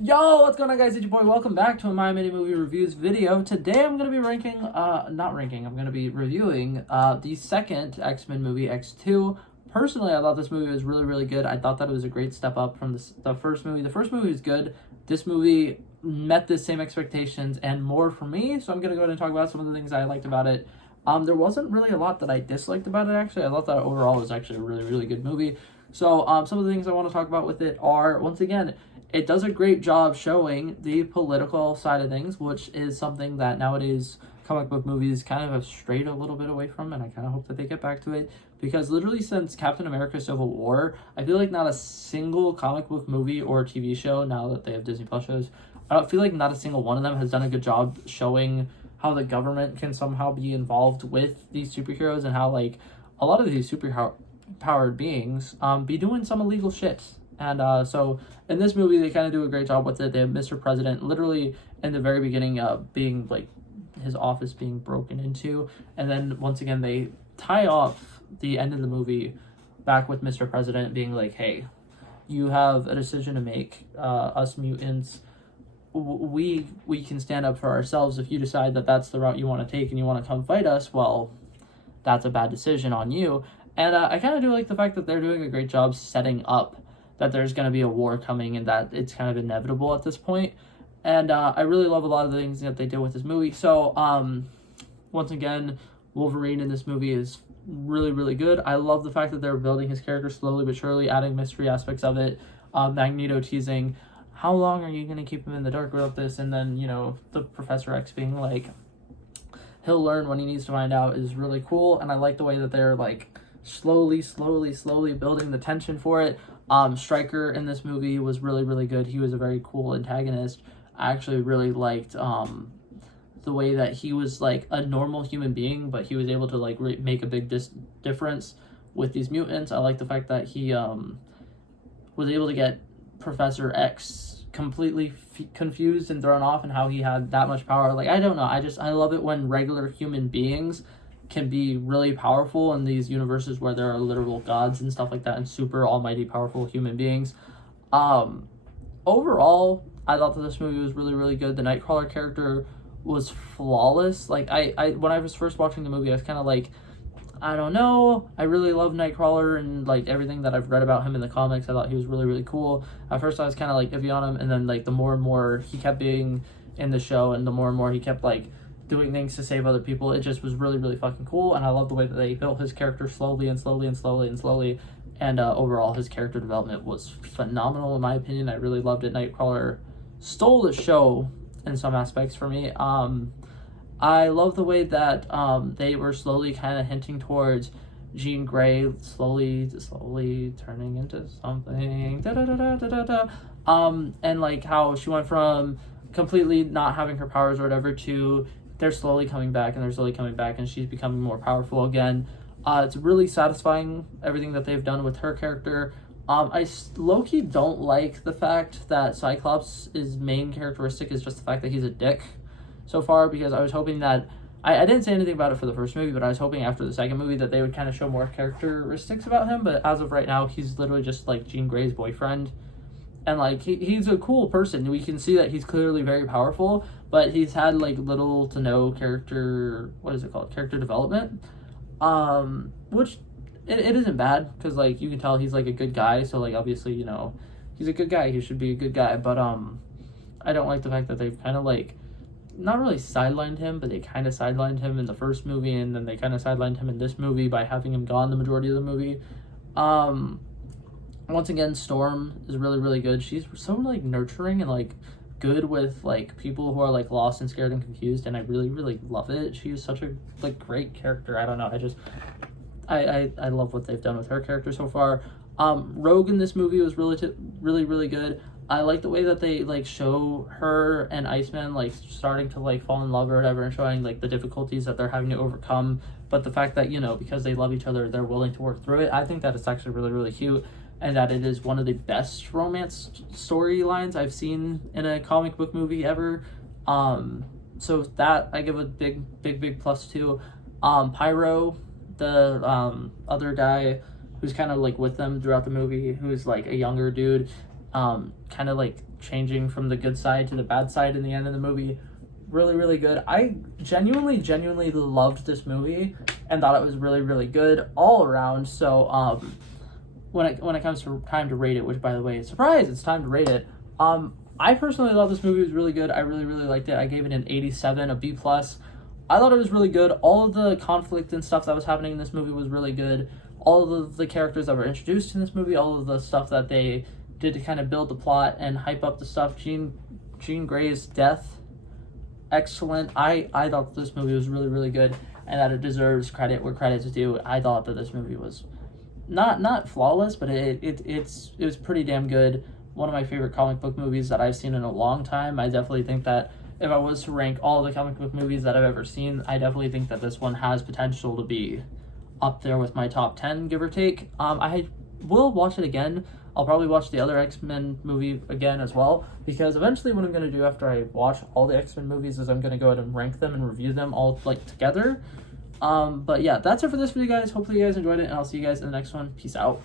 Yo, what's going on, guys? It's your boy. Welcome back to My Mini Movie Reviews video. Today I'm going to be I'm going to be reviewing the second X-Men movie, X2. Personally, I thought this movie was really, really good. I thought that it was a great step up from the first movie. The first movie was good. This movie met the same expectations and more for me, so I'm going to go ahead and talk about some of the things I liked about it. There wasn't really a lot that I disliked about it, actually. I thought that overall it was actually a really, really good movie. So some of the things I want to talk about with it are, once again, it does a great job showing the political side of things, which is something that nowadays comic book movies kind of have strayed a little bit away from, and I kind of hope that they get back to it, because literally since Captain America Civil War, I feel like not a single comic book movie or TV show, now that they have Disney Plus shows, I don't feel like not a single one of them has done a good job showing how the government can somehow be involved with these superheroes, and how like a lot of these superpowered beings be doing some illegal shit. And so in this movie, they kind of do a great job with it. They have Mr. President literally in the very beginning being like his office being broken into. And then once again, they tie off the end of the movie back with Mr. President being like, hey, you have a decision to make. Us mutants, we can stand up for ourselves. If you decide that that's the route you want to take and you want to come fight us, well, that's a bad decision on you. And I kind of do like the fact that they're doing a great job setting up that there's going to be a war coming and that it's kind of inevitable at this point. And I really love a lot of the things that they did with this movie. So once again, Wolverine in this movie is really, really good. I love the fact that they're building his character slowly but surely, adding mystery aspects of it. Magneto teasing, how long are you going to keep him in the dark about this? And then, you know, the Professor X being like, he'll learn when he needs to find out, is really cool. And I like the way that they're like slowly building the tension for it. Stryker in this movie was really, really good. He was a very cool antagonist. I actually really liked the way that he was like a normal human being, but he was able to like make a big difference with these mutants. I like the fact that he was able to get Professor X completely confused and thrown off, and how he had that much power. Like, I don't know, I love it when regular human beings can be really powerful in these universes where there are literal gods and stuff like that, and super almighty powerful human beings. Overall, I thought that this movie was really, really good. The Nightcrawler character was flawless. Like, I when I was first watching the movie, I was kind of like, I don't know. I really love Nightcrawler, and like everything that I've read about him in the comics, I thought he was really, really cool. At first, I was kind of like iffy on him, and then like the more and more he kept being in the show, and the more and more he kept like doing things to save other people, it just was really, really fucking cool. And I love the way that they built his character slowly. And overall, his character development was phenomenal in my opinion. I really loved it. Nightcrawler stole the show in some aspects for me. I love the way that they were slowly kind of hinting towards Jean Grey slowly turning into something. And like how she went from completely not having her powers or whatever to they're slowly coming back, and she's becoming more powerful again. It's really satisfying, everything that they've done with her character. I low-key don't like the fact that Cyclops' main characteristic is just the fact that he's a dick so far, because I was hoping that I didn't say anything about it for the first movie, but I was hoping after the second movie that they would kind of show more characteristics about him. But as of right now, he's literally just like Jean Grey's boyfriend. And like he's a cool person. We can see that he's clearly very powerful, but he's had like little to no character development, which it isn't bad, because like you can tell he's like a good guy. So like obviously, you know, he's a good guy. He should be a good guy. But I don't like the fact that they've kind of like not really sidelined him, but they kind of sidelined him in the first movie, and then they kind of sidelined him in this movie by having him gone the majority of the movie. Once again, Storm is really, really good. She's so like nurturing and like good with like people who are like lost and scared and confused, and I really, really love it. She's such a like great character. I don't know. I love what they've done with her character so far. Rogue in this movie was really good. I like the way that they like show her and Iceman like starting to like fall in love or whatever, and showing like the difficulties that they're having to overcome, but the fact that, you know, because they love each other, they're willing to work through it. I think that it's actually really, really cute, and that it is one of the best romance storylines I've seen in a comic book movie ever. So that I give a big plus to. Pyro, the other guy who's kind of like with them throughout the movie, who's like a younger dude, kind of like changing from the good side to the bad side in the end of the movie. Really, really good. I genuinely loved this movie and thought it was really, really good all around. So when it comes to time to rate it, which by the way, surprise, it's time to rate it. I personally thought this movie was really good. I really, really liked it. I gave it an 87, a B+. I thought it was really good. All of the conflict and stuff that was happening in this movie was really good. All of the characters that were introduced in this movie, all of the stuff that they did to kind of build the plot and hype up the stuff. Jean Grey's death, excellent. I thought this movie was really, really good and that it deserves credit where credit's due. I thought that this movie was not flawless, but it was pretty damn good. One of my favorite comic book movies that I've seen in a long time. I definitely think that if I was to rank all the comic book movies that I've ever seen, I definitely think that this one has potential to be up there with my top 10, give or take. I will watch it again. I'll probably watch the other X-Men movie again as well, because eventually what I'm going to do after I watch all the X-Men movies is I'm going to go ahead and rank them and review them all like together. But yeah, that's it for this video, guys. Hopefully you guys enjoyed it, and I'll see you guys in the next one. Peace out.